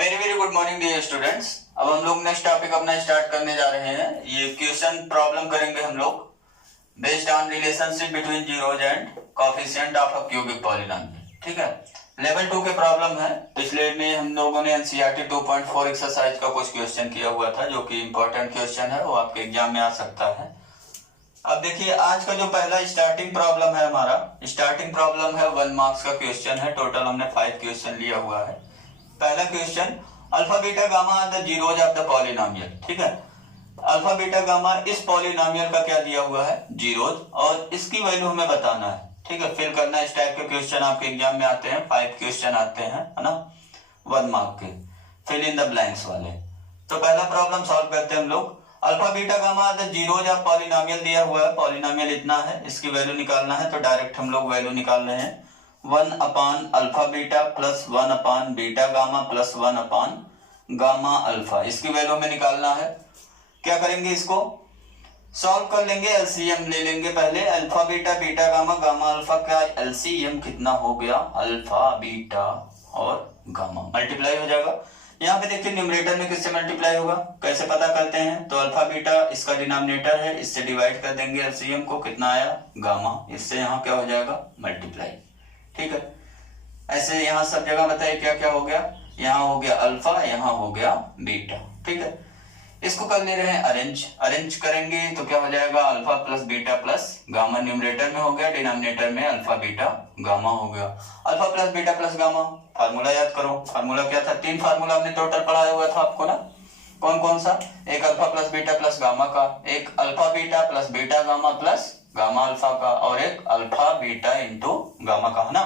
Very very good morning dear students. अब हम लोग नेक्स्ट टॉपिक अपना स्टार्ट करने जा रहे हैं। ये क्वेश्चन प्रॉब्लम करेंगे हम लोग based on relationship between zeros and coefficient of a cubic polynomial. ठीक है, लेवल 2 के प्रॉब्लम है। पिछले में हम लोगों ने एनसीईआरटी 2.4 एक्सरसाइज का कुछ क्वेश्चन किया हुआ था जो कि इंपॉर्टेंट क्वेश्चन है, वो आपके एग्जाम में आ सकता है। अब देखिए आज का जो पहला स्टार्टिंग प्रॉब्लम है, हमारा स्टार्टिंग प्रॉब्लम है 1 मार्क्स का क्वेश्चन है। टोटल हमने 5 क्वेश्चन लिया हुआ है। पहला question, alpha beta gamma are the zeros of the polynomial. ठीक है, अल्फा बीटा गामा इस पॉलिनोमियल का क्या दिया हुआ है, जीरोज, और इसकी वैल्यू हमें बताना है। ठीक है, फिल करना है। इस टाइप के क्वेश्चन आपके एग्जाम में आते हैं, 5 क्वेश्चन आते हैं, है ना, 1 मार्क के, फिल इन द ब्लैंक्स वाले। तो पहला प्रॉब्लम सॉल्व करते हैं हम लोग। Alpha beta gamma are the zeros of polynomial दिया हुआ है, पॉलिनोमियल इतना है, इसकी वैल्यू निकालना है। तो डायरेक्ट हम लोग वैल्यू निकाल रहे हैं 1 अपान अल्फा बीटा प्लस 1 अपान बीटा गामा प्लस 1 अपान गामा अल्फा, इसकी वैल्यू में निकालना है। क्या करेंगे, इसको सॉल्व कर लेंगे, एलसीएम ले लेंगे पहले। Alpha beta beta gamma gamma alpha का एलसीएम कितना हो गया, अल्फा बीटा और गामा मल्टीप्लाई हो जाएगा। यहाँ पे देखिए न्यूमरेटर में किससे मल्टीप्लाई होगा, कैसे पता करते हैं। तो अल्फा बीटा इसका डिनोमिनेटर है, इससे डिवाइड कर देंगे एलसीएम को, कितना आया गामा, इससे यहाँ क्या हो जाएगा मल्टीप्लाई। ठीक है, ऐसे यहाँ सब जगह बताइए क्या क्या हो गया। यहाँ हो गया अल्फा, यहाँ हो गया बीटा। ठीक है, इसको कर ले रहे हैं अरेंज करेंगे तो क्या हो जाएगा, alpha plus beta plus gamma, numerator में हो गया, डिनोमिनेटर में अल्फा बीटा गामा हो गया। Alpha plus beta plus gamma, formula याद करो। फार्मूला क्या था, 3 फार्मूला हमने टोटल पढ़ाया हुआ था आपको ना। कौन कौन सा, एक alpha plus beta plus gamma का, एक alpha beta plus beta gamma plus gamma alpha का, और एक अल्फा बीटा इंटू गामा का, है ना।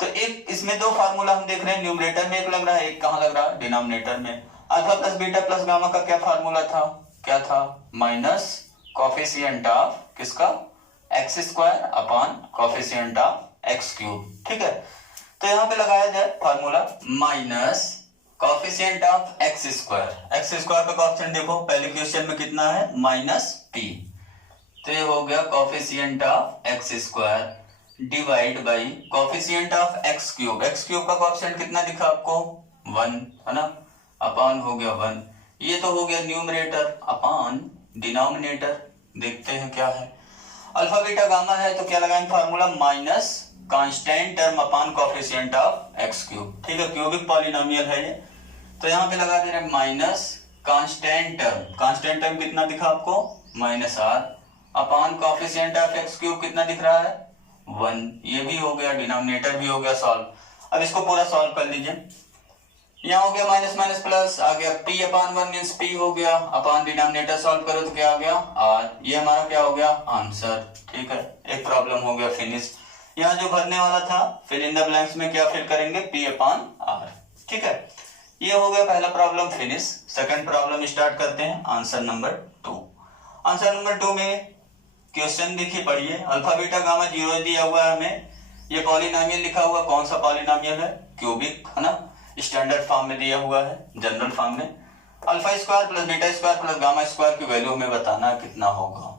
तो एक इसमें 2 फार्मूला हम देख रहे हैं, न्यूमरेटर में एक लग रहा है, एक कहाँ लग रहा है, डिनोमिनेटर में। Alpha plus beta plus gamma का क्या फार्मूला था, क्या था, माइनस कोएफिशिएंट ऑफ किसका, x square upon coefficient of x cube. ठीक है, तो यहाँ पे लगाया जाए formula minus coefficient of x square. X square का कोएफिशिएंट देखो पहले क्वेश्चन में कितना है, माइनस पी, तो ये हो गया coefficient of x square divide by coefficient of x cube. X cube का कोएफिशिएंट कितना दिखा आपको, 1, है ना, अपान हो गया 1। ये तो हो गया न्यूमरेटर अपान डिनोमिनेटर। देखते हैं क्या है, अल्फा बीटा गामा है तो क्या लगाएंगे formula, minus constant term upon coefficient of x cube. ठीक है, क्यूबिक पॉलिनोमियल है ये, तो यहाँ पे लगा दे रहे हैं माइनस कांस्टेंट टर्म कितना दिखा आपको, minus r upon coefficient of x cube कितना दिख रहा है, 1। ये भी हो गया, डिनोमिनेटर भी हो गया सॉल्व। अब इसको पूरा सॉल्व कर लीजिए। यहाँ हो गया माइनस माइनस प्लस, आ गया p अपान 1 मीन्स p हो गया, अपान डिनोमिनेटर सॉल्व करो तो क्या आ गया r। ये हमारा क्या हो गया, आंसर। ठीक है, एक प्रॉब्लम हो गया फिनिश। यहाँ जो भरने वाला था फिल इन द ब्लैंक्स में क्या फिल करेंगे, p अपान r। ठीक है, ये हो गया पहला problem finish. Second problem start करते हैं, आंसर नंबर 2। आंसर नंबर 2 में क्वेश्चन देखिए, पढ़िए। अल्फा बीटा गामा जीरो दिया हुआ है हमें, ये पॉलिनोमियल लिखा हुआ, कौन सा पॉलिनोमियल है, क्यूबिक, है ना, स्टैंडर्ड फॉर्म में दिया हुआ है, जनरल फॉर्म में। Alpha square plus beta square plus gamma square की वैल्यू हमें बताना है कितना होगा।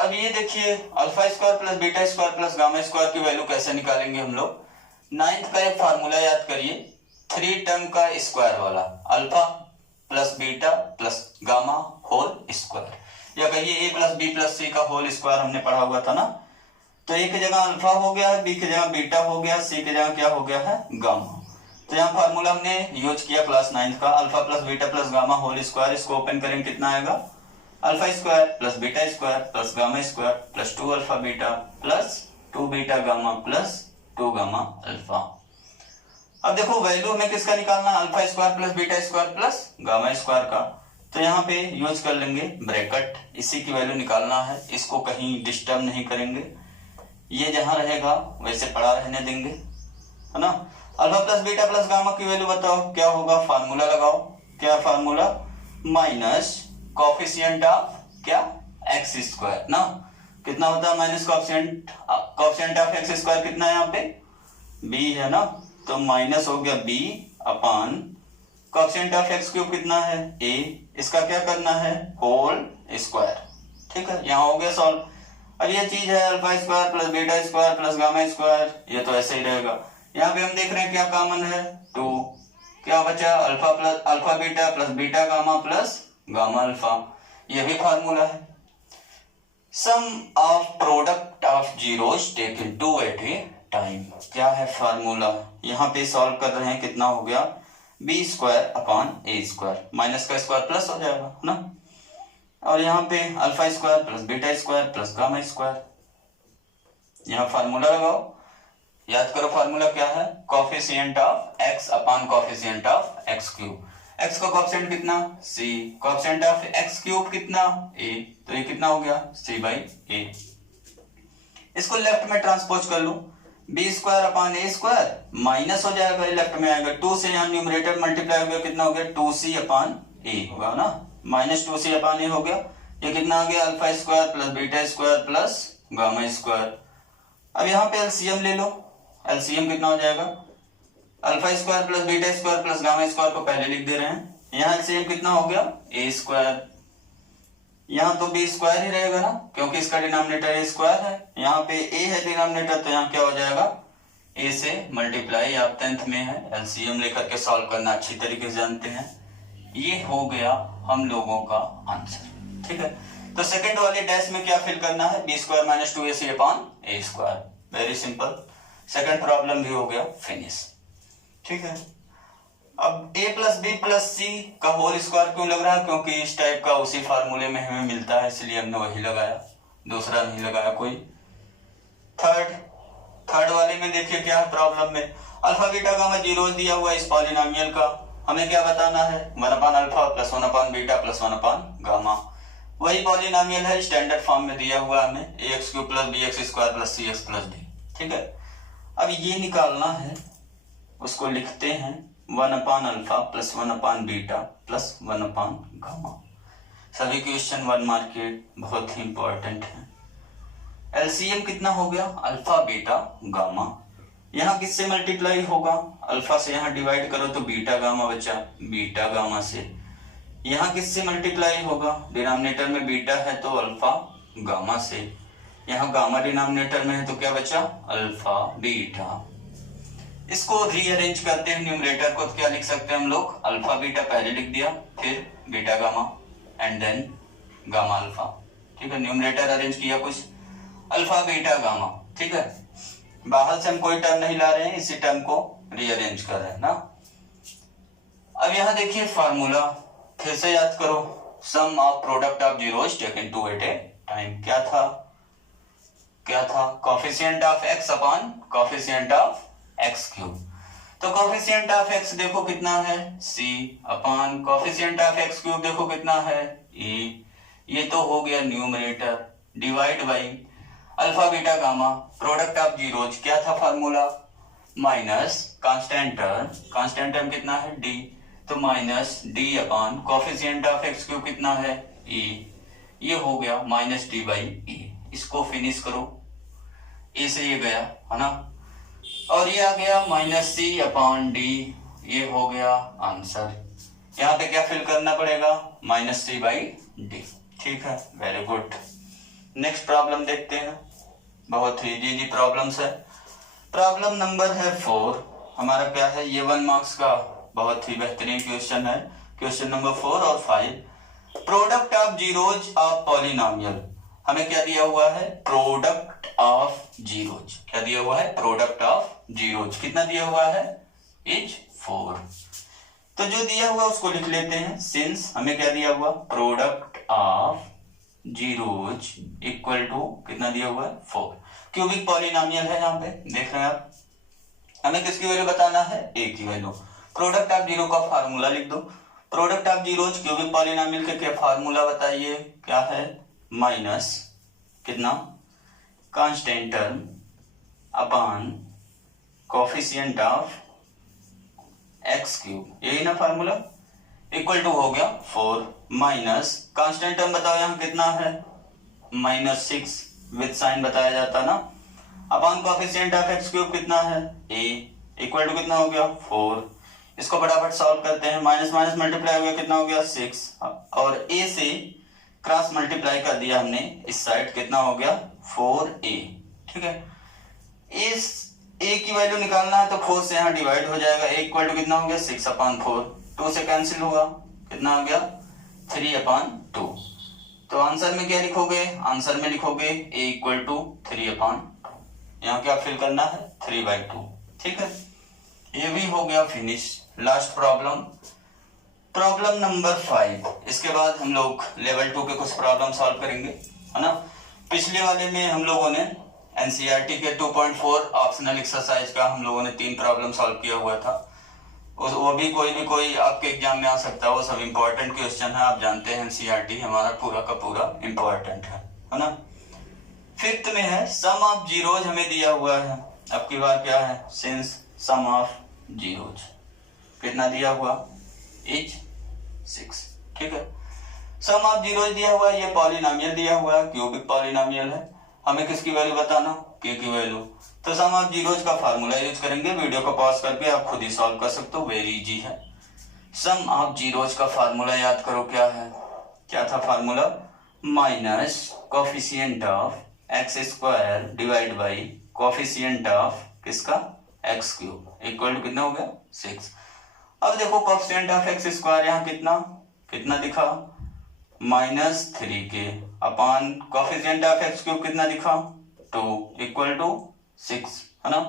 अब ये देखिए alpha square plus beta square plus gamma square की वैल्यू कैसे निकालेंगे हम लोग। 9th का एक फार्मूला याद करिए, 3 टर्म का स्क्वायर वाला, alpha plus beta plus gamma whole square, या कहिए ए प्लस बी प्लस सी का होल स्क्वायर हमने पढ़ा हुआ था ना। तो ए की जगह अल्फा हो गया है, बी की जगह बीटा हो गया, सी की जगह क्या हो गया है, गामा। तो यहाँ फार्मूला हमने यूज किया क्लास 9th का, alpha plus beta plus gamma whole square. इसको ओपन करेंगे कितना आएगा, alpha square plus beta square plus gamma square plus 2 alpha beta plus 2 beta gamma plus 2 gamma alpha. अब देखो वैल्यू हमें किसका निकालना है, alpha square plus beta square plus gamma square का। तो यहाँ पे यूज कर लेंगे ब्रैकेट, इसी की वैल्यू निकालना है, इसको कहीं डिस्टर्ब नहीं करेंगे, ये जहां रहेगा वैसे पड़ा रहने देंगे, है ना। Alpha plus beta plus gamma की वैल्यू बताओ क्या होगा, फार्मूला लगाओ, क्या फार्मूला, माइनस कोएफिशिएंट ऑफ क्या, एक्स स्क्वायर ना, कितना होता है minus coefficient of x square कितना है यहाँ पे, बी है ना, तो माइनस हो गया b upon coefficient of x cube कितना है, ए, इसका क्या करना है, होल स्क्वायर। ठीक है, यहाँ हो गया सॉल्व। अब ये चीज है alpha square plus beta square plus gamma square, ये तो ऐसे ही रहेगा। यहाँ पे हम देख रहे हैं क्या कॉमन है, 2, क्या बचा, alpha plus alpha beta plus beta gamma plus gamma alpha, ये भी फार्मूला है। Sum of product of zeros taken two at a time, क्या है फार्मूला, यहाँ पे सॉल्व कर रहे हैं, कितना हो गया B square upon A square, minus का स्क्वायर प्लस हो जाएगा है ना, और यहाँ पे alpha square plus beta square plus gamma square, यहाँ फार्मूला लगाओ, याद करो फार्मूला क्या है, coefficient of X upon coefficient of x cube, x का कोफिशिएंट कितना सी, कोफिशिएंट ऑफ एक्स क्यूब कितना ए, तो ये कितना हो गया सी बाई ए। इसको लेफ्ट में ट्रांसपोज कर लो, B square upon A square minus हो जाएगा, लेफ्ट में आएगा, 2 से यहाँ न्यूमरेटर मल्टीप्लाई हो गया, कितना हो गया 2c अपॉन ए होगा ना, माइनस 2c अपॉन ए हो गया, ये कितना आ गया alpha square plus beta square plus gamma square. अब यहाँ पे एलसीएम ले लो, एलसीएम कितना हो जाएगा, alpha square plus beta square plus gamma square को पहले लिख दे रहे हैं, यहाँ एलसीएम कितना हो गया ए स्क्वायर, यहाँ तो बी स्क्वायर ही रहेगा ना क्योंकि इसका डिनोमिनेटर ए स्क्वायर है, यहाँ पे ए है डिनोमिनेटर, तो यहाँ क्या हो जाएगा ए से मल्टीप्लाई, आप 10th में है, एलसीएम लेकर के सॉल्व करना अच्छी तरीके से जानते हैं। ये हो गया हम लोगों का आंसर, ठीक है। तो सेकंड वाले डैश में क्या फिल करना है, B square minus 2ac upon A square, very simple, second problem भी हो गया फिनिश, ठीक है। अब a प्लस बी प्लस सी का होल स्क्वायर क्यों लग रहा है, क्योंकि इस टाइप का उसी फार्मूले में हमें मिलता है, इसलिए हमने वही लगाया, दूसरा नहीं लगाया कोई। थर्ड वाले में देखिए क्या है प्रॉब्लम में, अल्फा बीटा गामा जीरो दिया हुआ इस पॉलिनोमियल का, हमें क्या बताना है 1 upon alpha plus 1 upon beta plus 1 upon gamma, वही पॉलिनोमियल है, स्टैंडर्ड फॉर्म में दिया हुआ हमें ax cube plus bx square plus cx plus d, ठीक है। अब ये निकालना है, उसको लिखते हैं 1 upon alpha plus 1 upon beta plus 1 upon gamma, सभी क्वेश्चन 1 मार्क के बहुत ही इंपॉर्टेंट है। एलसीएम कितना हो गया अल्फा बीटा गामा, यहाँ किससे मल्टीप्लाई होगा, अल्फा से यहाँ डिवाइड करो तो बीटा गामा बचा, बीटा गामा से यहाँ किससे मल्टीप्लाई होगा, डिनोमिनेटर में बीटा है तो अल्फा गामा से, यहाँ गामा डिनोमिनेटर में है तो क्या बचा अल्फा बीटा। इसको रीअरेंज करते हैं न्यूमरेटर को, तो क्या लिख सकते हैं हम लोग, अल्फा बीटा पहले लिख दिया, फिर beta gamma and then gamma alpha, ठीक है। न्यूमरेटर अरेंज किया कुछ, अल्फा बीटा गामा, ठीक है। बाहर से हम कोई टर्म नहीं ला रहे हैं, इसी टर्म को रीअरेंज कर रहे हैं ना। अब यहाँ देखिए फार्मूला, फिर से याद करो, sum of product of zeros taken two at a time, क्या था coefficient of X upon coefficient of x cube, तो कोफिशिएंट ऑफ एक्स देखो कितना है c upon coefficient of x cube देखो कितना है a, ये तो हो गया numerator, divide by alpha beta gamma product of zeros, क्या था फार्मूला माइनस कांस्टेंट टर्म कितना है d, तो minus d upon coefficient of x cube कितना है a, ये हो गया माइनस d बाई a, इसको फिनिश करो, a से ये गया है ना, और ये आ गया माइनस सी अपॉन डी, ये हो गया आंसर। यहाँ पे क्या फिल करना पड़ेगा माइनस सी बाई डी, ठीक है, वेरी गुड। नेक्स्ट प्रॉब्लम देखते हैं, बहुत ही इजी प्रॉब्लम्स है। प्रॉब्लम नंबर है 4, हमारा क्या है, ये 1 मार्क्स का बहुत ही बेहतरीन क्वेश्चन है, क्वेश्चन नंबर 4 और 5। Product of zeros of polynomial, हमें क्या दिया हुआ है प्रोडक्ट ऑफ जीरोज, क्या दिया हुआ है प्रोडक्ट ऑफ जीरोज, कितना दिया हुआ है इज 4, तो जो दिया हुआ उसको लिख लेते हैं, सिंस हमें क्या दिया हुआ product of zeros equal to कितना दिया हुआ है 4, क्यूबिक पॉलिनोमियल है, यहाँ पे देख रहे हैं आप, हमें किसकी वैल्यू बताना है ए की वैल्यू, प्रोडक्ट ऑफ जीरो का फार्मूला लिख दो, product of zeros cubic polynomial के क्या फार्मूला बताइए, क्या है माइनस कितना constant term upon coefficient of x cube, यही ना फार्मूला, इक्वल टू हो गया 4 माइनस कांस्टेंट टर्म बताओ यहाँ कितना है -6 विद साइन बताया जाता ना, upon coefficient of x cube कितना है a, इक्वल टू कितना हो गया 4, इसको फटाफट सॉल्व करते हैं, माइनस माइनस मल्टीप्लाई हो गया कितना हो गया 6, और a से क्रॉस मल्टीप्लाई कर दिया हमने इस साइड, कितना हो गया 4a, ठीक है। इस ए की वैल्यू निकालना है तो 4 से यहाँ डिवाइड हो जाएगा। ए इक्वल टू कितना हो गया 6/4, 2 से कैंसिल हुआ, कितना हो गया 3/2। तो आंसर में क्या लिखोगे, आंसर में लिखोगे ए इक्वल टू 3/2। यहाँ क्या फिल करना है 3/2। ठीक है, ये भी हो गया finish. Last problem, problem number 5। इसके बाद हम लोग लेवल 2 के कुछ प्रॉब्लम सॉल्व करेंगे, है ना। पिछले वाले में हम लोगों ने एनसीईआरटी के 2.4 ऑप्शनल एक्सरसाइज का हम लोगों ने 3 प्रॉब्लम सॉल्व किया हुआ था। वो भी कोई आपके एग्जाम में आ सकता है, वो सब इंपॉर्टेंट क्वेश्चन है। आप जानते हैं एनसीईआरटी हमारा पूरा का पूरा इंपॉर्टेंट है ना। 5th में है सम ऑफ जीरोज हमें दिया हुआ है। अब की बार क्या है, सिंस सम ऑफ जीरोज कितना दिया हुआ इज 6। ठीक है, सम ऑफ जीरोज दिया हुआ है, ये पॉलिनोमियल दिया हुआ है, क्यूबिक पॉलिनोमियल है। हमें किसकी वैल्यू बताना, के की वैल्यू। तो सम ऑफ जीरोज का फार्मूला यूज करेंगे। वीडियो को पॉज करके आप खुद ही सॉल्व कर सकते हो, वेरी इजी है। सम ऑफ जीरोज का फार्मूला याद करो, क्या है, क्या था formula, minus coefficient of x square divide by coefficient of किसका एक्स क्यूब इक्वल टू कितना हो गया 6। अब देखो कोफिशिएंट ऑफ एक्स स्क्वायर यहाँ कितना दिखा -3k upon coefficient of x cube कितना दिखा 2 इक्वल टू 6, है ना।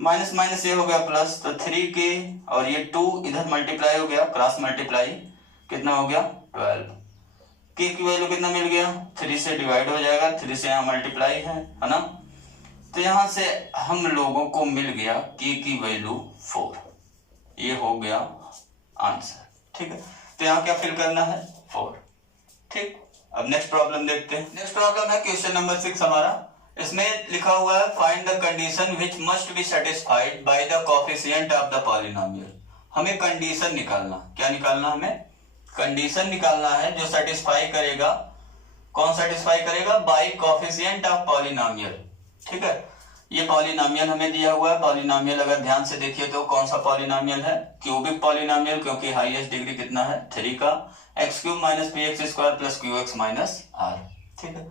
माइनस माइनस ये हो गया प्लस, तो 3k और ये 2 इधर मल्टीप्लाई हो गया, क्रॉस मल्टीप्लाई कितना हो गया 12। k की वैल्यू कितना मिल गया 3 से डिवाइड हो जाएगा, 3 से यहाँ मल्टीप्लाई है ना। तो यहां से हम लोगों को मिल गया k की वैल्यू 4। ये हो गया आंसर। ठीक है, तो यहाँ क्या फिल करना है 4। ठीक, अब नेक्स्ट प्रॉब्लम देखते हैं। नेक्स्ट प्रॉब्लम है क्वेश्चन नंबर 6 हमारा। इसमें लिखा हुआ है find the condition which must be satisfied by the coefficient of the polynomial. हमें कंडीशन निकालना, क्या निकालना, हमें कंडीशन निकालना है जो सेटिस्फाई करेगा, कौन सेटिस्फाई करेगा, बाय कोएफिशिएंट ऑफ पॉलिनोमियल। ठीक है, ये पॉलिनोमियल हमें दिया हुआ है। पॉलिनोमियल अगर ध्यान से देखिए तो कौन सा पॉलिनोमियल है, क्यूबिक पॉलिनोमियल, क्योंकि हाईएस्ट डिग्री कितना है 3 का, x cube minus p x square plus q x minus r. ठीक है,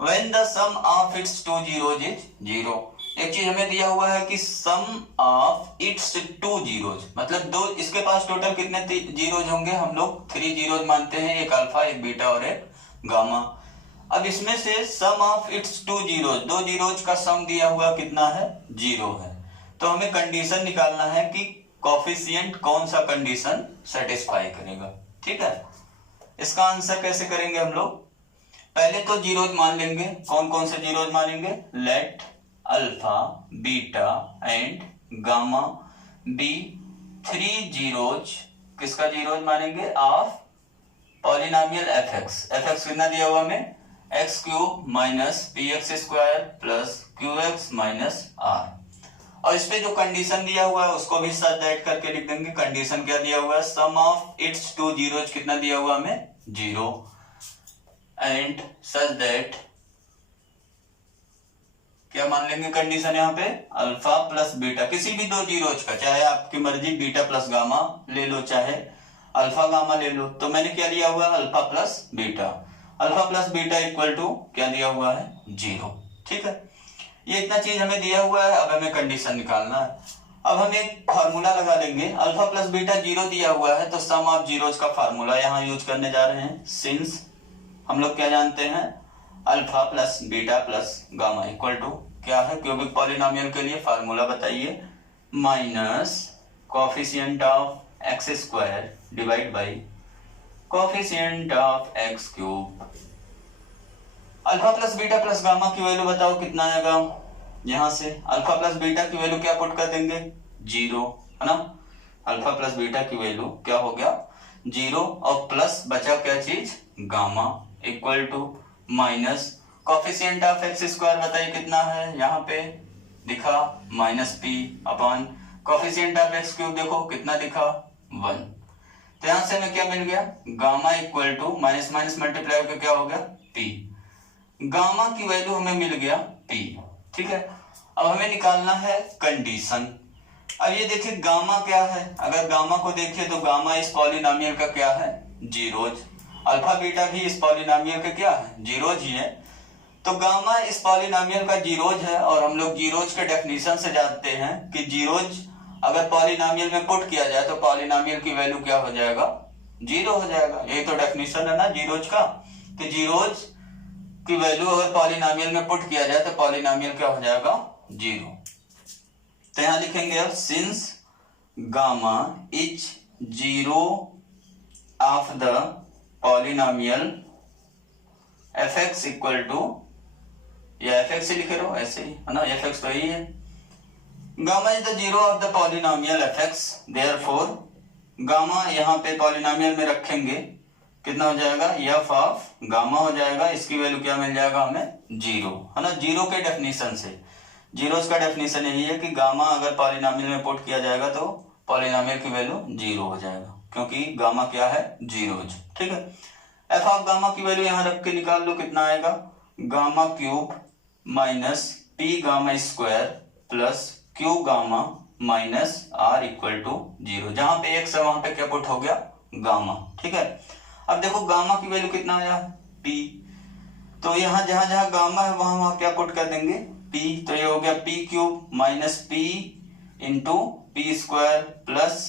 when the sum of its two zeros is 0। एक चीज हमें दिया हुआ है कि sum of its two zeros, मतलब दो, इसके पास टोटल कितने जीरोज होंगे, हम लोग 3 जीरोज मानते हैं, एक अल्फा एक बीटा और एक गामा। अब इसमें से सम ऑफ इट्स टू जीरोज, दो जीरोज का सम दिया हुआ कितना है 0 है। तो हमें कंडीशन निकालना है कि कोएफिशिएंट कौन सा कंडीशन सेटिस्फाई करेगा। ठीक है, इसका आंसर कैसे करेंगे हम लोग, पहले तो जीरोज मान लेंगे। कौन कौन से जीरोज मानेंगे, let alpha beta and gamma be 3 zeros, किसका जीरोज मानेंगे, ऑफ पॉलिनोमियल एफ एक्स कितना दिया हुआ हमें x cube minus p x square plus q x minus r. और इस पे जो कंडीशन दिया हुआ है उसको भी साथ ऐड करके लिख देंगे। कंडीशन क्या दिया हुआ है, sum of its two zeros कितना दिया हुआ हमें 0 एंड सच दैट, क्या मान लेंगे कंडीशन यहाँ पे, अल्फा प्लस बीटा, किसी भी दो जीरोज का, चाहे आपकी मर्जी बीटा प्लस गामा ले लो, चाहे अल्फा गामा ले लो। तो मैंने क्या लिया हुआ है alpha plus beta, alpha plus beta equal to क्या दिया हुआ है 0। ठीक है, ये इतना चीज हमें दिया हुआ है। अब हमें कंडीशन निकालना है। अब हम एक फार्मूला लगा लेंगे, अल्फा प्लस बीटा 0 दिया हुआ है तो सम ऑफ जीरोज का फार्मूला यहाँ यूज करने जा रहे हैं। सिंस हम लोग क्या जानते हैं, alpha plus beta plus gamma equal to क्या है, क्यूबिक पॉलिनोमियल के लिए फार्मूला बताइए, minus coefficient of x square divide by coefficient of x cube. Alpha plus beta plus gamma की वैल्यू बताओ कितना आएगा, यहां से अल्फा प्लस बीटा की वैल्यू क्या पुट कर देंगे 0, है ना। अल्फा प्लस बीटा की वैल्यू क्या हो गया 0 और प्लस बचा क्या चीज gamma equal to minus coefficient of x square बताइए कितना है, यहाँ पे दिखा minus p upon coefficient of x cube देखो कितना दिखा 1। तो यहां से हमें क्या मिल गया, gamma equal to minus minus multiply होकर क्या हो गया पी। गामा की वैल्यू हमें मिल गया पी। ठीक है, अब हमें निकालना है कंडीशन। अब ये देखिए गामा क्या है, अगर गामा को देखिए तो गामा इस पॉलिनोमियल का क्या है जीरोज, अल्फा बीटा भी इस पॉलिनोमियल का क्या है जीरोज ही है। तो गामा इस पॉलिनोमियल का जीरोज है और हम लोग जीरोज के डेफिनेशन से जानते हैं कि जीरोज अगर पॉलिनोमियल में पुट किया जाए तो पॉलिनोमियल की वैल्यू क्या हो जाएगा, जीरो हो जाएगा। यही तो डेफिनेशन है ना जीरोज का, कि जीरोज की वैल्यू अगर पॉलिनोमियल में पुट किया जाए तो पॉलिनोमियल क्या हो जाएगा, जीरो। तो यहां लिखेंगे अब since gamma is zero of the polynomial fx equal to, या fx ही लिखे रहो ऐसे ही है ना, fx तो यही है। Gamma is the zero of the polynomial fx, therefore gamma यहाँ पे पॉलिनोमियल में रखेंगे, कितना हो जाएगा, f ऑफ गामा हो जाएगा, इसकी वैल्यू क्या मिल जाएगा हमें, जीरो, है ना। जीरो के डेफिनेशन से, जीरोस का डेफिनेशन यही है कि गामा अगर पॉलिनोमियल में पुट किया जाएगा तो पॉलिनोमियल की वैल्यू जीरो हो जाएगा, क्योंकि गामा क्या है, जीरोज। ठीक है, एफ ऑफ गामा की वैल्यू यहां रख के निकाल लो, कितना आएगा, gamma cube minus p gamma square plus q gamma minus r equal to zero. जहां पे एक्स है वहां पे क्या पुट हो गया, गामा। ठीक है, अब देखो गामा की वैल्यू कितना आया, पी, तो यहां जहां जहां गामा है वहां वहां क्या पुट कर देंगे, पी। तो ये हो गया p cube minus p into p square plus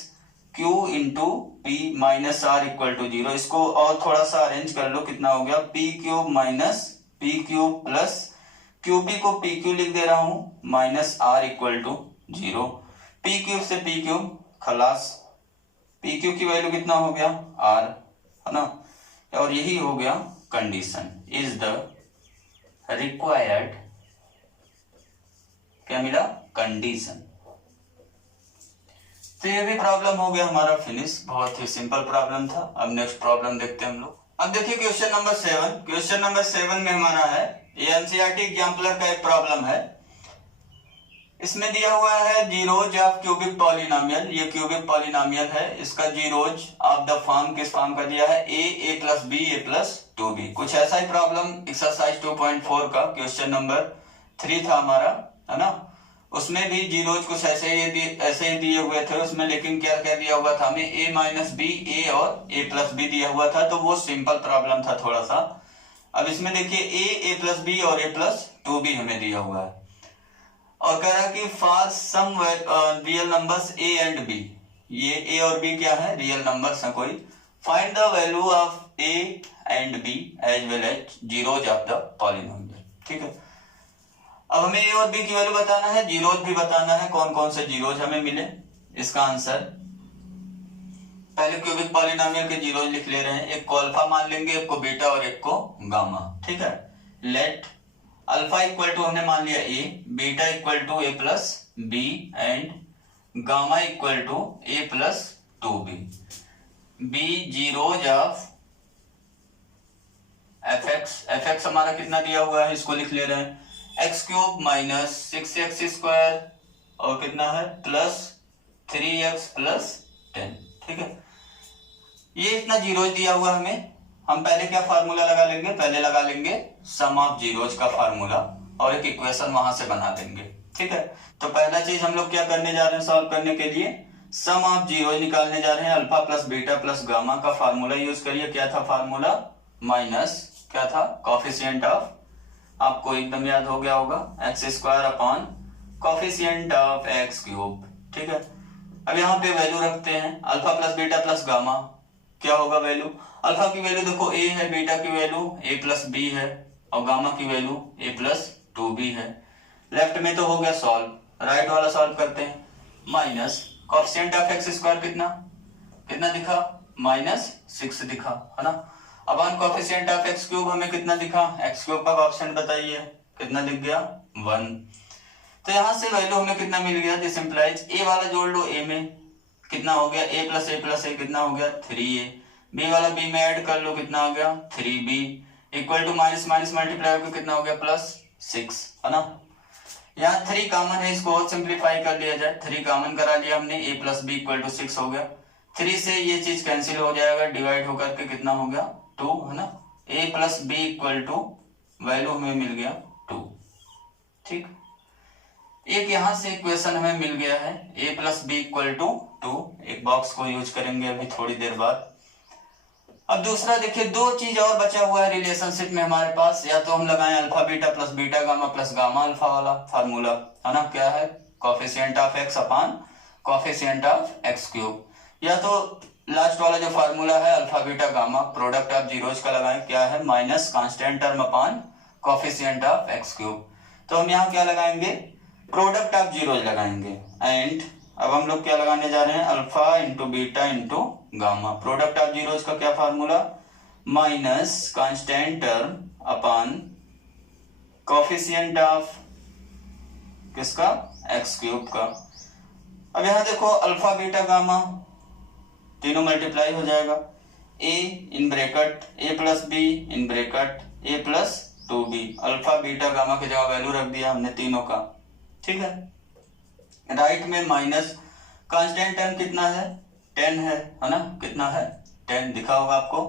q into p minus r equal to zero. इसको और थोड़ा सा अरेंज कर लो, कितना हो गया, p cube minus p cube plus q p को पी क्यू लिख दे रहा हूं minus r equal to zero. P cube से पी क्यूब खलास, पी क्यू की वैल्यू कितना हो गया, आर, है ना। और यही हो गया कंडीशन, इज द रिक्वायर्ड, क्या मिला, कंडीशन। तो ये भी प्रॉब्लम हो गया हमारा फिनिश, बहुत ही सिंपल प्रॉब्लम था। अब नेक्स्ट प्रॉब्लम देखते हैं हम लोग। अब देखिए क्वेश्चन नंबर 7, क्वेश्चन नंबर 7 में हमारा है, ये एनसीईआरटी एग्जाम्पलर का एक प्रॉब्लम है। इसमें दिया हुआ है जीरोज ऑफ क्यूबिक पॉलिनोमियल, ये क्यूबिक पॉलिनोमियल है, इसका जीरोज ऑफ द फॉर्म, किस फॉर्म का दिया है, ए प्लस बी ए प्लस 2b। कुछ ऐसा ही प्रॉब्लम एक्सरसाइज 2.4 का क्वेश्चन नंबर 3 था हमारा, है ना। उसमें भी जीरोज कुछ ऐसे ही दिए हुए थे उसमें, लेकिन क्या क्या दिया हुआ था हमें, a माइनस बी, ए और a प्लस बी दिया हुआ था, तो वो सिंपल प्रॉब्लम था थोड़ा सा। अब इसमें देखिए a प्लस बी और a प्लस 2b हमें दिया हुआ है, और कह रहा है कि for some real numbers a and b, ये a और b क्या है, रियल नंबर्स है कोई, find the value of a and b as well as zeros of the polynomial. ठीक है, अब हमें ए और बी की वैल्यू बताना है, जीरोज भी बताना है, कौन कौन से जीरोज हमें मिले। इसका आंसर, पहले क्यूबिक पॉलिनोमियल के जीरोज लिख ले रहे हैं, एक को अल्फा मान लेंगे, एक को बीटा और एक को गामा। ठीक है, लेट अल्फा इक्वल टू हमने मान लिया A, beta equal to A plus B and gamma equal to A plus 2b। B zeros of F X हमारा कितना दिया हुआ है, इसको लिख ले रहे हैं, x cube minus 6x square और कितना है प्लस 3x प्लस 10। ठीक है, ये इतना जीरोज दिया हुआ हमें, हम पहले क्या फार्मूला लगा लेंगे, पहले लगा लेंगे सम ऑफ जीरोज का फार्मूला और एक इक्वेशन वहां से बना देंगे। ठीक है, तो पहला चीज हम लोग क्या करने जा रहे हैं, सॉल्व करने के लिए सम ऑफ जीरोज निकालने जा रहे हैं। Alpha plus beta plus gamma का फार्मूला यूज करिए, क्या था फार्मूला, माइनस क्या था, कॉफिशिएंट ऑफ, आपको एकदम याद हो गया होगा, x square upon coefficient of x cube. ठीक है, अब यहाँ पे वैल्यू रखते हैं, alpha plus beta plus gamma क्या होगा वैल्यू, अल्फा की वैल्यू देखो a है, बीटा की वैल्यू a प्लस बी है और गामा की वैल्यू a प्लस 2b है। लेफ्ट में तो हो गया सॉल्व, राइट वाला सॉल्व करते हैं, minus coefficient of x square कितना कितना दिखा, माइनस 6 दिखा, है ना। Upon coefficient of x cube हमें कितना दिखा, एक्स क्यूब का कॉफिशिएंट बताइए, कितना दिख गया 1। तो यहां से वैल्यू हमें कितना मिल गया, दिस इंप्लाइज ए वाला जोड़ लो, ए में कितना हो गया, a प्लस ए कितना हो गया 3a, b वाला b में ऐड कर लो, कितना हो गया 3b, equal to minus minus multiply करके कितना हो गया प्लस 6, है ना। यहाँ 3 कॉमन है, इसको और सिंप्लीफाई कर लिया जाए, 3 कॉमन करा लिया हमने, a plus b equal to 6 हो गया, 3 से ये चीज कैंसिल हो जाएगा, डिवाइड होकर के कितना हो गया 2, है ना। a plus b equal to value हमें मिल गया 2। ठीक, एक यहां से इक्वेशन हमें मिल गया है, a plus b equal to 2, एक बॉक्स को यूज करेंगे अभी थोड़ी देर बाद। अब दूसरा देखिए, दो चीज और बचा हुआ है रिलेशनशिप में हमारे पास, या तो हम लगाएं alpha beta plus beta gamma plus gamma alpha वाला फार्मूला, है ना, क्या है, coefficient of x upon coefficient of x cube, या तो लास्ट वाला जो फार्मूला है alpha beta gamma product of zeros का लगाएं, क्या है, minus constant term upon coefficient of x cube. तो हम यहाँ क्या लगाएंगे, प्रोडक्ट ऑफ जीरोज लगाएंगे। एंड अब हम लोग क्या लगाने जा रहे हैं, alpha into beta into gamma. Product of zeros का क्या formula, minus constant term upon coefficient of किसका, एक्स क्यूब का। अब यहां देखो अल्फा बीटा गामा तीनों मल्टीप्लाई हो जाएगा, A in bracket A plus B in bracket A plus 2b, alpha beta gamma की जगह वैल्यू रख दिया हमने तीनों का, ठीक है। राइट में माइनस कांस्टेंट टर्म कितना है, 10 है ना, कितना है 10 दिखा होगा आपको,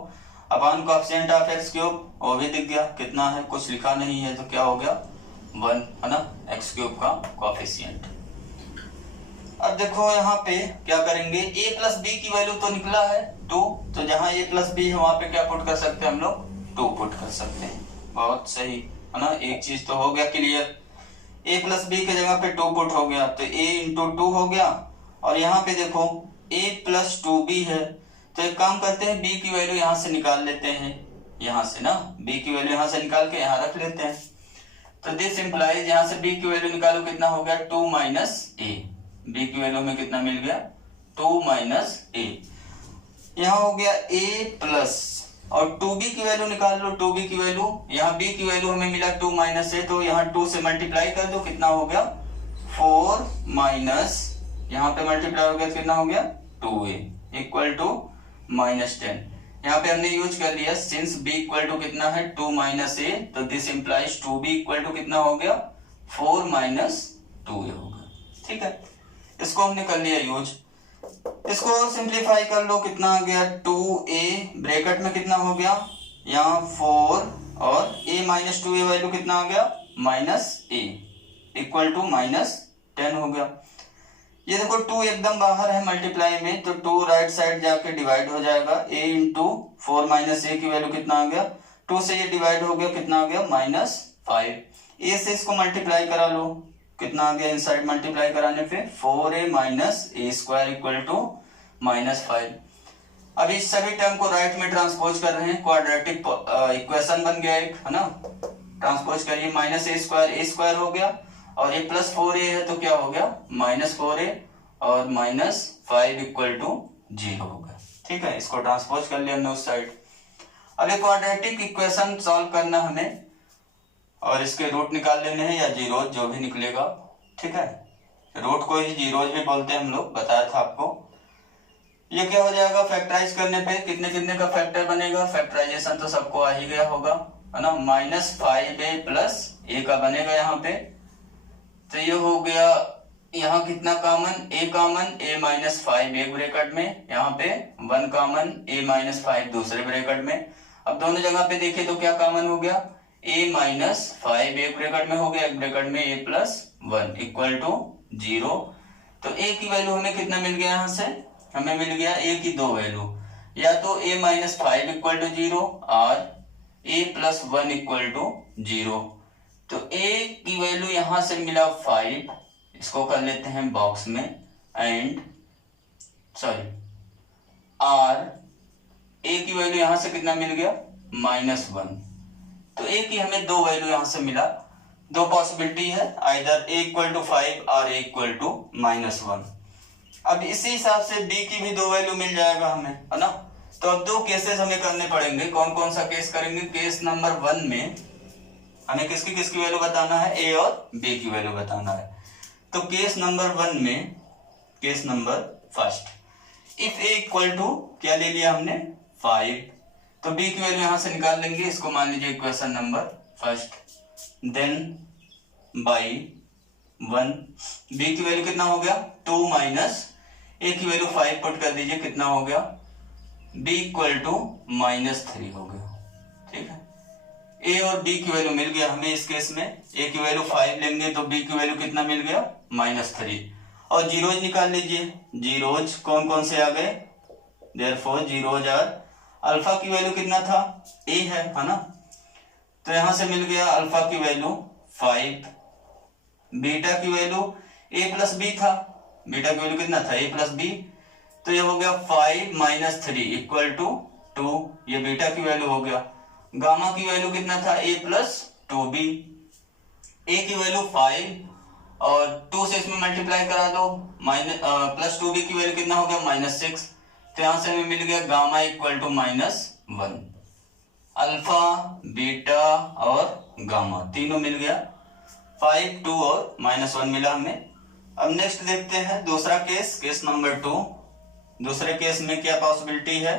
अपान कोफिशिएंट ऑफ एक्स क्यूब वो भी दिख गया, कितना है, कुछ लिखा नहीं है तो क्या हो गया 1, है ना, एक्स क्यूब का कोफिशिएंट। अब देखो यहाँ पे क्या करेंगे, a प्लस बी की वैल्यू तो निकला है 2, तो जहां a प्लस बी है वहां पे क्या पुट कर सकते हैं हम लोग, 2 पुट कर सकते हैं। बहुत सही, है ना, एक चीज तो हो गया क्लियर, a प्लस बी की जगह पे 2 पुट हो गया तो a इंटू 2 हो गया, और यहाँ पे देखो a प्लस 2b है, तो एक काम करते हैं b की वैल्यू यहाँ से निकाल लेते हैं, यहाँ से ना b की वैल्यू यहाँ से निकाल के यहाँ रख लेते हैं। तो दिस इंप्लाइज, यहाँ से b की वैल्यू निकालो, कितना हो गया 2 माइनस a, b की वैल्यू में कितना मिल गया 2 माइनस a, यहाँ हो गया a प्लस, और 2b की वैल्यू निकाल लो, 2b की वैल्यू, यहाँ b की वैल्यू हमें मिला 2 माइनस a, तो यहाँ 2 से मल्टीप्लाई कर दो, कितना हो गया 4 माइनस, यहाँ पे मल्टीप्लाई हो गया कितना हो गया 2a इक्वल टू माइनस 10। यहाँ पे हमने यूज कर लिया सिंस b इक्वल टू कितना है 2 माइनस a, तो this implies 2b equal to कितना हो गया 4 माइनस 2a होगा, ठीक है। इसको हमने कर लिया यूज, इसको सिंप्लीफाई कर लो, कितना आ गया 2a ब्रैकेट में कितना हो गया यहाँ 4 और a माइनस 2a वैल्यू कितना आ गया minus a equal to minus 10 हो गया। ये देखो 2 एकदम बाहर है मल्टीप्लाई में, तो 2 राइट साइड जाके डिवाइड हो जाएगा, a इंटू 4 माइनस a की वैल्यू कितना आ गया, 2 से ये डिवाइड हो गया, कितना आ गया माइनस 5, a से इसको मल्टीप्लाई करा लो, कितना आ गया इनसाइड मल्टीप्लाई कराने पे 4a minus a square equal to minus 5। अब इस सभी टर्म को राइट में ट्रांसपोज कर रहे हैं, क्वाड्रेटिक इक्वेशन बन गया एक, है ना, ट्रांसपोज करिए, माइनस a स्क्वायर हो गया, और ये प्लस 4a है तो क्या हो गया माइनस 4a, और माइनस 5 इक्वल टू 0 हो गया, ठीक है। इसको ट्रांसपोज कर लिया हमने उस साइड। अब ये क्वाड्रेटिक इक्वेशन सॉल्व करना हमें, और इसके रूट निकाल लेने हैं या जीरोज जो भी निकलेगा, ठीक है, रूट को ही जीरोज भी बोलते हैं हम लोग, बताया था आपको। ये क्या हो जाएगा फैक्टराइज करने पे, कितने कितने का फैक्टर बनेगा, फैक्टराइजेशन तो सबको आ ही गया होगा, है ना, माइनस 5a प्लस a का बनेगा यहाँ पे, तो ये हो गया, यहाँ कितना common a common, a minus 5 एक ब्रैकेट में, यहाँ पे 1 कॉमन, a माइनस 5 दूसरे ब्रैकेट में। अब दोनों जगह पे देखे तो क्या कॉमन हो गया, a माइनस 5 एक ब्रैकेट में हो गया, एक ब्रैकेट में a प्लस 1 इक्वल टू 0। तो a की वैल्यू हमें कितना मिल गया, यहाँ से हमें मिल गया a की 2 वैल्यू, या तो a माइनस 5 इक्वल टू 0 और a प्लस 1 इक्वल टू 0। तो a की वैल्यू यहां से मिला 5, इसको कर लेते हैं बॉक्स में, एंड सॉरी r a की वैल्यू यहां से कितना मिल गया माइनस 1। तो a की हमें 2 वैल्यू यहां से मिला, 2 पॉसिबिलिटी है, आइदर a इक्वल टू 5 और a इक्वल टू माइनस 1। अब इसी हिसाब से b की भी 2 वैल्यू मिल जाएगा हमें, है ना। तो अब 2 केसेस हमें करने पड़ेंगे, कौन कौन सा केस करेंगे, केस नंबर 1 में हमें किसकी किसकी वैल्यू बताना है, a और b की वैल्यू बताना है। तो केस नंबर 1 में, case number first, if a equal to क्या ले लिया हमने 5, तो b की वैल्यू यहां से निकाल लेंगे, इसको मान लीजिए equation number first, then by 1, b की वैल्यू कितना हो गया 2 माइनस a की वैल्यू 5 पुट कर दीजिए, कितना हो गया b इक्वल टू माइनस 3 हो गया, ठीक है। a और b की वैल्यू मिल गया हमें इस केस में, a की वैल्यू 5 लेंगे तो b की वैल्यू कितना मिल गया माइनस 3, और जीरोज निकाल लीजिए, जीरोज कौन कौन से आ गए, देयरफॉर जीरोज आर अल्फा की वैल्यू कितना था, ए है ना, तो यहां से मिल गया अल्फा की वैल्यू 5, बीटा की वैल्यू ए प्लस बी था, बीटा की वैल्यू कितना था, ए प्लस बी, तो ये हो गया 5 माइनस 3 इक्वल टू 2, ये बीटा की वैल्यू हो गया। गामा की वैल्यू कितना था, ए प्लस 2b, ए की वैल्यू 5 और 2 से इसमें मल्टीप्लाई करा दो, माइनस प्लस 2b की वैल्यू कितना हो गया, -6, तो यहां से हमें मिल गया gamma equal to -1। Alpha, beta और गामा तीनों मिल गया, 5, 2 और -1 मिला हमें। अब नेक्स्ट देखते हैं दूसरा केस, केस नंबर 2। दूसरे केस में क्या पॉसिबिलिटी है,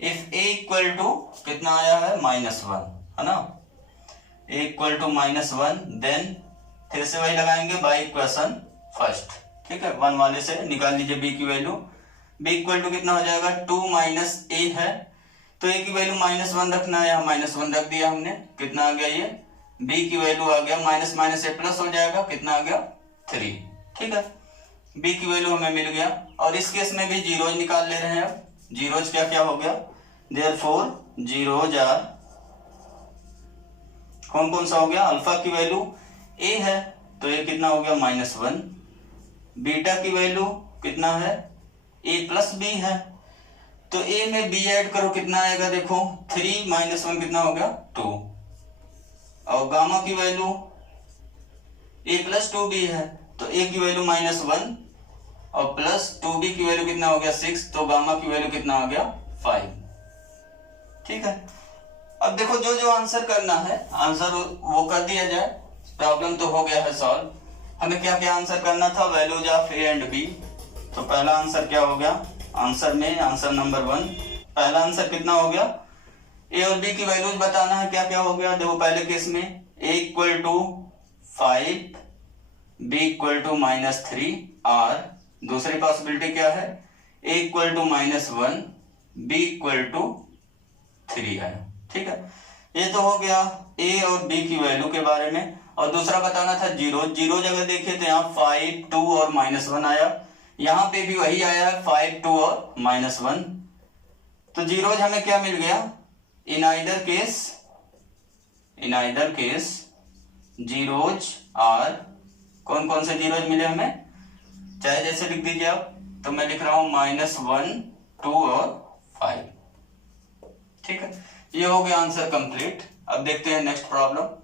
इफ ए इक्वल टू कितना आया है, -1 है ना, ए इक्वल टू -1, देन फिर से वही लगाएंगे बाई इक्वेशन फर्स्ट, ठीक है, 1 वाले से निकाल लीजिए बी की वैल्यू, बी इक्वल टू कितना हो जाएगा, 2 माइनस ए है, तो ए की वैल्यू -1 रखना है, यहाँ -1 रख दिया हमने, कितना आ गया ये, बी की वैल्यू आ गया माइनस माइनस ए प्लस हो जाएगा, कितना आ गया 3, ठीक है, बी की वैल्यू हमें मिल गया। और इस केस में भी जीरोज निकाल ले रहे हैं, अब जीरोज क्या क्या हो गया, देयरफॉर जीरोज आर, कौन कौन सा हो गया, अल्फा की वैल्यू ए है तो ये कितना हो गया -1, बीटा की वैल्यू कितना है, ए प्लस बी है, तो ए में बी ऐड करो कितना आएगा, देखो 3 - 1 कितना हो गया 2, और गामा की वैल्यू ए प्लस 2b है, तो ए की वैल्यू -1 और प्लस 2b की वैल्यू कितना हो गया 6, तो गामा की वैल्यू कितना हो गया 5, ठीक है। अब देखो जो जो आंसर करना है आंसर वो कर दिया जाए, प्रॉब्लम तो हो गया है सॉल्व। हमें क्या क्या आंसर करना था, values of a and b, तो पहला आंसर क्या हो गया, आंसर में आंसर नंबर 1, पहला आंसर कितना हो गया, ए और बी की वैल्यूज बताना है, क्या क्या हो गया, देखो पहले केस में A equal to 5, B equal to -3, और दूसरी पॉसिबिलिटी क्या है, A equal to -1, B equal to 3 है, ठीक है। ये तो हो गया ए और बी की वैल्यू के बारे में। और दूसरा बताना था जीरो, जीरो जगह देखिए तो यहाँ 5, 2 और -1 आया, यहाँ पे भी वही आया 5, 2 और -1, तो जीरोज हमें क्या मिल गया, in either case zeros are, कौन कौन से जीरोज मिले हमें, चाहे जैसे लिख दीजिए आप, तो मैं लिख रहा हूं -1, 2 और 5, ठीक है। ये हो गया आंसर कंप्लीट। अब देखते हैं नेक्स्ट प्रॉब्लम।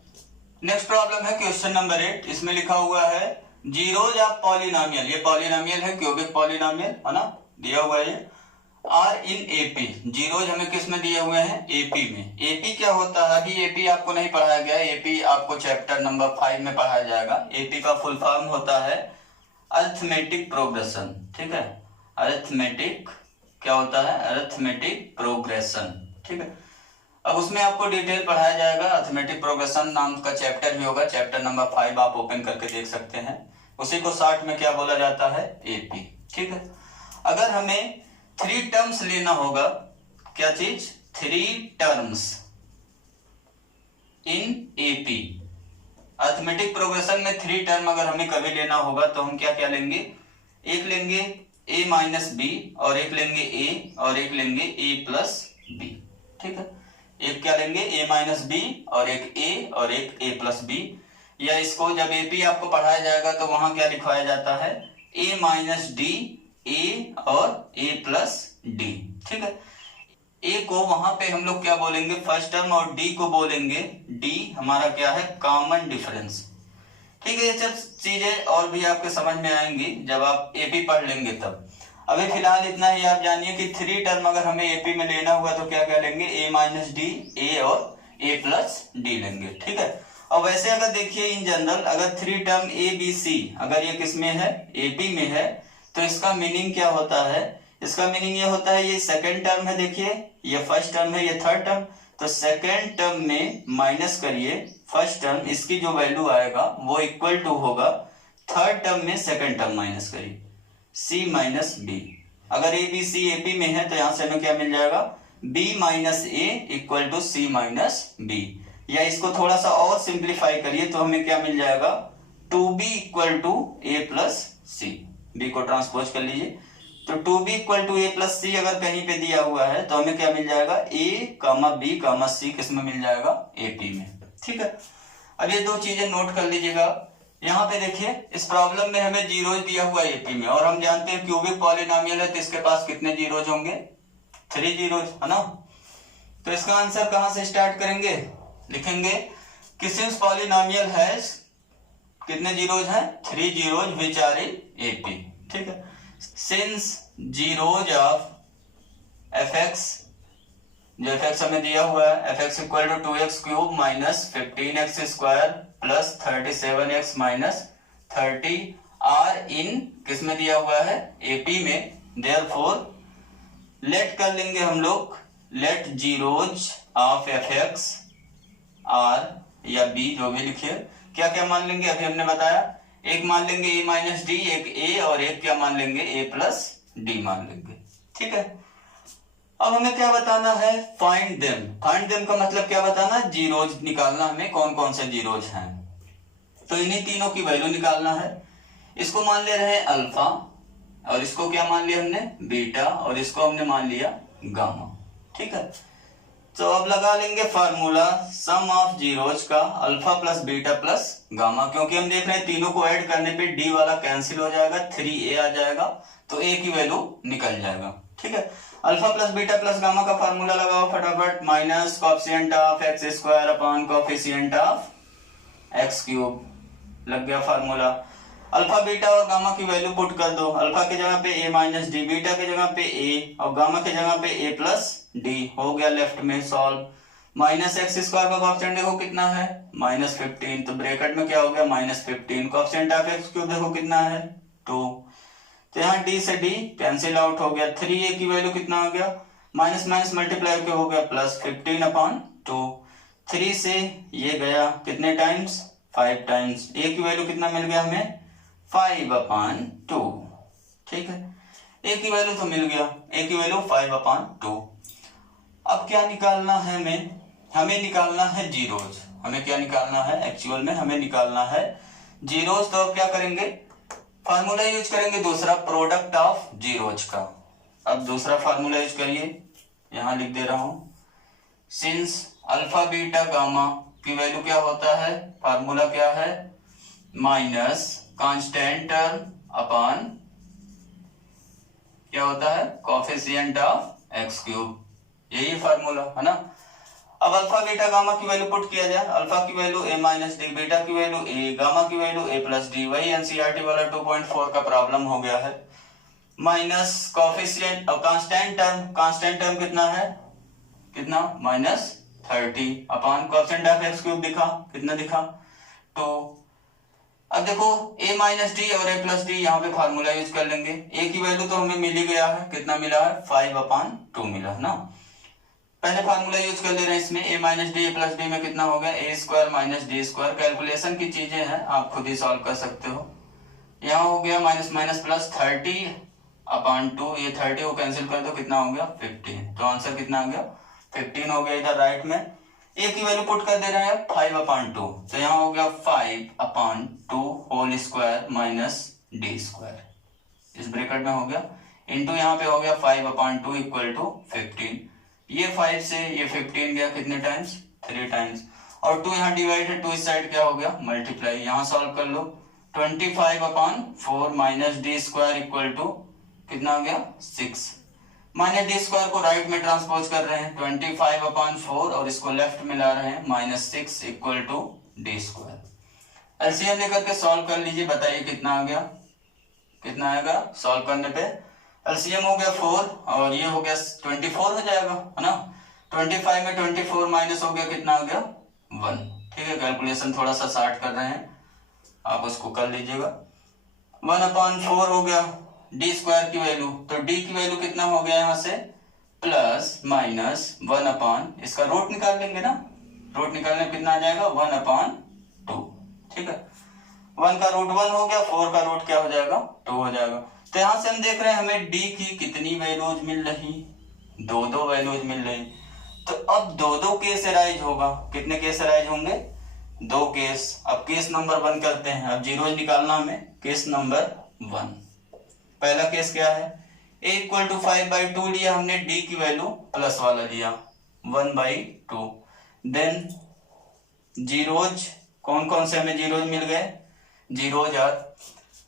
नेक्स्ट प्रॉब्लम है क्वेश्चन नंबर 8, इसमें लिखा हुआ है जीरोज ऑफ पॉलिनोमियल, ये पॉलिनोमियल है, क्यूबिक पॉलिनोमियल है ना, दिया हुआ है ये, आर इन एपी, जीरोज हमें किस में दिए हुए हैं, एपी में। एपी क्या होता है, अभी एपी आपको नहीं पढ़ाया गया, एपी आपको चैप्टर नंबर 5 में पढ़ाया जाएगा। एपी का फुल फॉर्म होता है अरिथमेटिक प्रोग्रेशन, ठीक है, अरिथमेटिक क्या होता है, अरिथमेटिक प्रोग्रेशन, ठीक है। अब उसमें आपको डिटेल पढ़ाया जाएगा, अरिथमेटिक प्रोग्रेशन नाम का चैप्टर भी होगा, चैप्टर नंबर 5 आप ओपन करके देख सकते हैं, उसी को शॉर्ट में क्या बोला जाता है, एपी, ठीक है। अगर हमें 3 टर्म्स लेना होगा, क्या चीज, 3 terms in AP, arithmetic progression में 3 टर्म अगर हमें कभी लेना होगा तो हम क्या क्या लेंगे, एक लेंगे a माइनस बी, और एक लेंगे a, और एक लेंगे a प्लस बी, ठीक है। एक क्या लेंगे, a माइनस बी, और एक a, और एक a प्लस बी, या इसको जब एपी आपको पढ़ाया जाएगा तो वहां क्या लिखवाया जाता है, a माइनस डी, a और a प्लस डी, ठीक है। a को वहां पे हम लोग क्या बोलेंगे, फर्स्ट टर्म, और d को बोलेंगे, d हमारा क्या है, कॉमन डिफरेंस, ठीक है। ये सब चीजें और भी आपके समझ में आएंगी जब आप एपी पढ़ लेंगे तब। अभी फिलहाल इतना ही आप जानिए कि 3 टर्म अगर हमें एपी में लेना हुआ तो क्या क्या लेंगे, a माइनस डी, a और a प्लस डी लेंगे, ठीक है। और वैसे अगर देखिए इन जनरल, अगर 3 टर्म a b c अगर ये किस में है, एपी में है, तो इसका मीनिंग क्या होता है, इसका मीनिंग ये होता है, ये सेकेंड टर्म है, देखिए ये फर्स्ट टर्म है, ये थर्ड टर्म, तो सेकेंड टर्म में माइनस करिए फर्स्ट टर्म, इसकी जो वैल्यू आएगा वो इक्वल टू होगा थर्ड टर्म में सेकेंड टर्म माइनस करिए, c माइनस बी। अगर ए बी सी एपी में है तो यहां से हमें क्या मिल जाएगा, b minus a equal to c minus b, या इसको थोड़ा सा और सिंप्लीफाई करिए तो हमें क्या मिल जाएगा, 2b equal to A plus C, B को ट्रांसपोज कर लीजिए, तो तो two B equal to A plus C अगर कहीं पे दिया हुआ है तो हमें क्या मिल जाएगा, ए कामा बी कामा सी किस में मिल जाएगा, एपी में। ठीक है, अब ये दो चीजें नोट कर लीजिएगा। यहाँ पे देखिए इस प्रॉब्लम में हमें जीरोज दिया हुआ एपी में, और हम जानते हैं क्यूबिक पॉलिनोमियल है तो इसके पास कितने जीरोज होंगे, 3 जीरोज, है ना। तो इसका आंसर कहां से स्टार्ट करेंगे, लिखेंगे कि सिंस पॉलिनोमियल हैज कितने जीरोज हैं, 3 zeros which are in AP. ठीक है, since zeros of F x, जो एफ एक्स हमें दिया हुआ है, f x equal to 2x cube minus 15x square plus 37x minus 30 are in किस में दिया हुआ है, एपी में। देयरफॉर लेट कर लेंगे हम लोग, let zeros of F x are या बी जो भी लिखिए, क्या क्या मान लेंगे अभी हमने बताया, एक मान लेंगे ए माइनस डी, एक ए, और एक क्या मान लेंगे, ए प्लस डी मान लेंगे। ठीक है, अब हमें क्या बताना है, फाइंड देम। फाइंड देम का मतलब क्या बताना, जीरोज निकालना, हमें कौन कौन से जीरोज हैं। तो इन्हीं तीनों की वैल्यू निकालना है। इसको मान ले रहे हैं अल्फा, और इसको क्या मान लिया हमने, बीटा, और इसको हमने मान लिया गामा। ठीक है, तो अब लगा लेंगे फार्मूला सम ऑफ जीरोज का, alpha plus beta plus gamma, क्योंकि हम देख रहे हैं तीनों को ऐड करने पे डी वाला कैंसिल हो जाएगा, 3a आ जाएगा, तो a की वैल्यू निकल जाएगा। ठीक है, alpha plus beta plus gamma का फार्मूला लगाओ फटाफट, minus coefficient of x square upon coefficient of x cube, लग गया फार्मूला। अल्फा बीटा और गामा की वैल्यू पुट कर दो, अल्फा की जगह पे a माइनस डी, बीटा की जगह पे a, और गामा की जगह पे a प्लस डी, हो गया लेफ्ट में सॉल्व। माइनस एक्स स्क्वायर का कॉफिशिएंट देखो कितना है, माइनस 15, तो ब्रैकेट में क्या हो गया, minus 15, coefficient of x cube देखो कितना है, 2, तो यहाँ डी से डी कैंसिल आउट हो गया, 3a की वैल्यू कितना हो गया, माइनस माइनस मल्टीप्लाई के हो गया प्लस 15 अपॉन 2, 3 से ये गया कितने टाइम्स, 5 टाइम्स, a की वैल्यू कितना मिल गया हमें, 5 अपॉन 2। ठीक है, a की वैल्यू तो मिल गया, a की वैल्यू 5 अपॉन 2। अब क्या निकालना है हमें निकालना है जीरोज, हमें क्या निकालना है, एक्चुअल में हमें निकालना है जीरोज। तो अब क्या करेंगे, फार्मूला यूज करेंगे दूसरा, प्रोडक्ट ऑफ जीरोज का। अब दूसरा फार्मूला यूज करिए, यहां लिख दे रहा हूं, सिंस अल्फा बीटा गामा की वैल्यू क्या होता है, फार्मूला क्या है, माइनस कांस्टेंट टर्म अपॉन क्या होता है, कोफिशिएंट ऑफ एक्स क्यूब, यही फार्मूला है ना। अब अल्फा बीटा गामा की वैल्यू पुट किया जाए, अल्फा की value a minus D, beta की वैल्यू a, गामा की वैल्यू a प्लस डी, वही एनसीईआरटी वाला 2.4 का प्रॉब्लम हो गया है। माइनस कोफिशिएंट और कांस्टेंट टर्म कितना है, कितना, minus 30 upon coefficient of x cube दिखा, कितना दिखा, 2। अब देखो a माइनस डी और a प्लस डी, यहाँ पे फार्मूला यूज कर लेंगे। a की वैल्यू तो हमें मिल ही गया है, कितना मिला है, 5 अपॉन 2 मिला है ना। पहले फार्मूला यूज कर ले रहे हैं इसमें, a minus D, a plus D में कितना हो गया, a square minus d square, calculation की चीजें हैं, आप खुद ही सॉल्व कर सकते हो। यहाँ हो गया माइनस माइनस प्लस 30 अपॉन 2, ये 30 को कैंसिल कर दो, कितना हो गया 15, तो आंसर कितना आ गया 15 हो गया। इधर राइट में a की वैल्यू पुट कर दे रहे हैं 5 अपॉन 2, तो यहाँ हो गया 5 upon 2 whole square minus d square, इस ब्रैकेट में हो गया, इंटू यहाँ पे हो गया 5 अपॉन 2 इक्वल टू 15, ये 5 से ये 15 गया कितने टाइम्स, 3 टाइम्स, और 2 यहाँ डिवाइडेड, 2 इस साइड क्या हो गया मल्टीप्लाई, यहाँ सॉल्व कर लो, 25 upon 4 minus d square equal to कितना हो गया 6, माइनस डी स्क्वायर को राइट में ट्रांसपोज कर रहे हैं, 25 अपॉन 4 और इसको लेफ्ट में ला रहे हैं, minus 6 equal to d square. LCM लेकर के सॉल्व कर लीजिए, बताइए कितना आ गया, कितना आएगा सॉल्व करने पे, एलसीएम हो गया 4 और ये हो गया 24 हो जाएगा, है ना। 25 में 24 माइनस हो गया, कितना आ गया 1। ठीक है, कैलकुलेशन थोड़ा सा शार्ट कर रहे हैं, आप उसको कर लीजिएगा। 1 अपॉन 4 हो गया डी स्क्वायर की वैल्यू, तो डी की वैल्यू कितना हो गया यहाँ से प्लस माइनस 1 अपॉन, इसका रूट निकाल लेंगे ना, रूट निकालने कितना आ जाएगा 1 अपॉन 2। ठीक है, 1 का रूट 1 हो गया, 4 का रूट क्या हो जाएगा 2 हो जाएगा। तो यहां से हम देख रहे हैं हमें डी की कितनी वैल्यूज मिल रही, 2 वैल्यूज मिल रही। तो अब 2 केस अराइज होगा, कितने केस अराइज होंगे 2 केस। अब केस नंबर 1 करते हैं, अब जीरोज निकालना हमें, केस नंबर 1। पहला केस क्या है, a इक्वल टू 5/2 लिया हमने, d की वैल्यू प्लस वाला लिया 1/2। देन जीरोज, कौन कौन से हमें जीरोज मिल गए, जीरोज आर।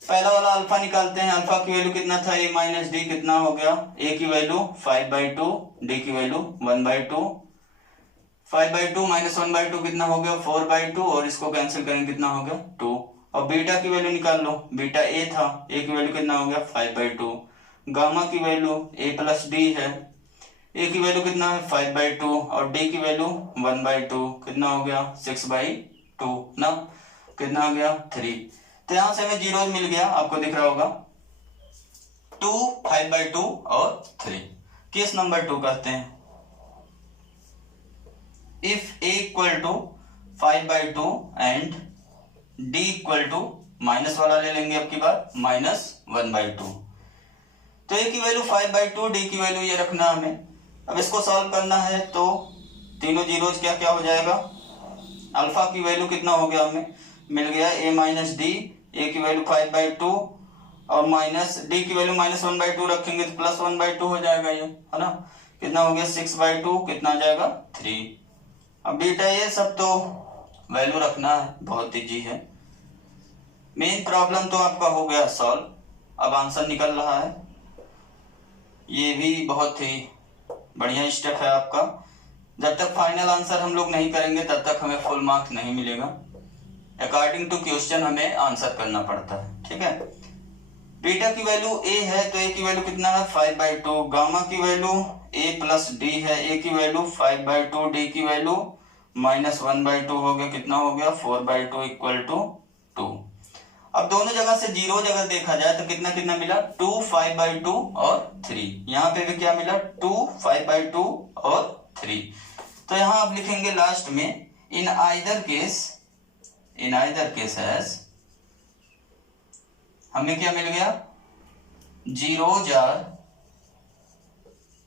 पहला वाला अल्फा निकालते हैं, अल्फा की वैल्यू कितना था, a माइनस डी, कितना हो गया, a की वैल्यू 5/2, d की वैल्यू 1/2। 5/2 माइनस 1/2 कितना हो गया, 4/2, और इसको कैंसिल करेंगे कितना हो गया 2। और बीटा की वैल्यू निकाल लो, बीटा a था, a की वैल्यू कितना हो गया 5/2। गामा की वैल्यू a प्लस डी है, a की वैल्यू कितना है 5/2 और d की वैल्यू 1/2, कितना हो गया 6/2 ना, कितना हो गया 3। तो यहां से हमें जीरो मिल गया, आपको दिख रहा होगा 2, 5/2 और 3। केस नंबर 2 कहते हैं, if a equal to 5/2 and d equal to, minus वाला ले लेंगे अब की बार, -1/2। तो a की वैल्यू 5/2, d की वैल्यू ये रखना हमें। अब इसको सॉल्व करना है तो तीनों जीरोज क्या क्या हो जाएगा, अल्फा की वैल्यू कितना हो गया हमें मिल गया a माइनस डी, a की वैल्यू 5/2 और माइनस d की वैल्यू -1/2 रखेंगे तो +1/2 हो जाएगा, ये है ना, कितना हो गया 6/2, कितना आ जाएगा 3। अब बीटा ये सब तो वैल्यू रखना है, बहुत इजी है। मेन प्रॉब्लम तो आपका हो गया सॉल्व, अब आंसर निकल रहा है। ये भी बहुत ही बढ़िया स्टेप है आपका। जब तक फाइनल आंसर हम लोग नहीं करेंगे तब तक हमें फुल मार्क्स नहीं मिलेगा। अकॉर्डिंग टू क्वेश्चन हमें आंसर करना पड़ता है, ठीक है। बीटा की वैल्यू a है तो a की वैल्यू कितना है 5/2, गामा की वैल्यू a प्लस डी है, a की वैल्यू 5/2, d की वैल्यू -1/2 हो गया, कितना हो गया 4/2 इक्वल टू 2। अब दोनों जगह से जीरो अगर देखा जाए तो कितना कितना मिला 2, 5/2 और 3। यहाँ पे भी क्या मिला 2, 5/2 और 3। तो यहाँ आप लिखेंगे लास्ट में इन आइदर केस एज, हमें क्या मिल गया, जीरोज आर,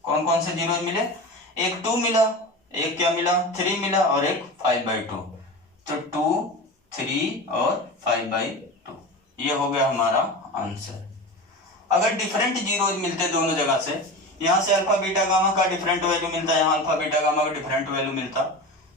कौन कौन से जीरोज मिले, एक 2 मिला, एक क्या मिला 3 मिला और एक 5/2। तो 2, 3 और 5/2, ये हो गया हमारा आंसर। अगर डिफरेंट जीरोज मिलते दोनों जगह से, यहां से अल्फा बीटा गामा का डिफरेंट वैल्यू मिलता है, यहाँ अल्फा बीटा गामा का डिफरेंट वैल्यू मिलता,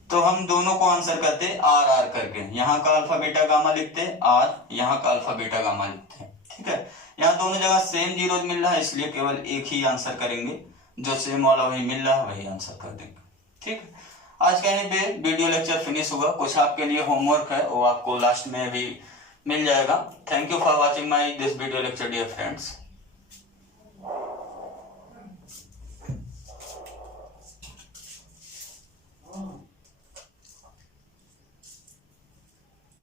तो हम दोनों को आंसर करते आर आर करके, यहाँ का अल्फा बीटा गामा लिखते आर, यहाँ का अल्फा बीटा गामा लिखते हैं, ठीक है। यहाँ दोनों जगह सेम जीरोज मिल रहा है इसलिए केवल एक ही आंसर करेंगे, जो सेम वाला वही मिल रहा है वही आंसर कर देंगे, ठीक है। आज का यहीं पे वीडियो लेक्चर फिनिश हुआ। कुछ आपके लिए होमवर्क है वो आपको लास्ट में भी मिल जाएगा। Thank you for watching my this video lecture dear friends.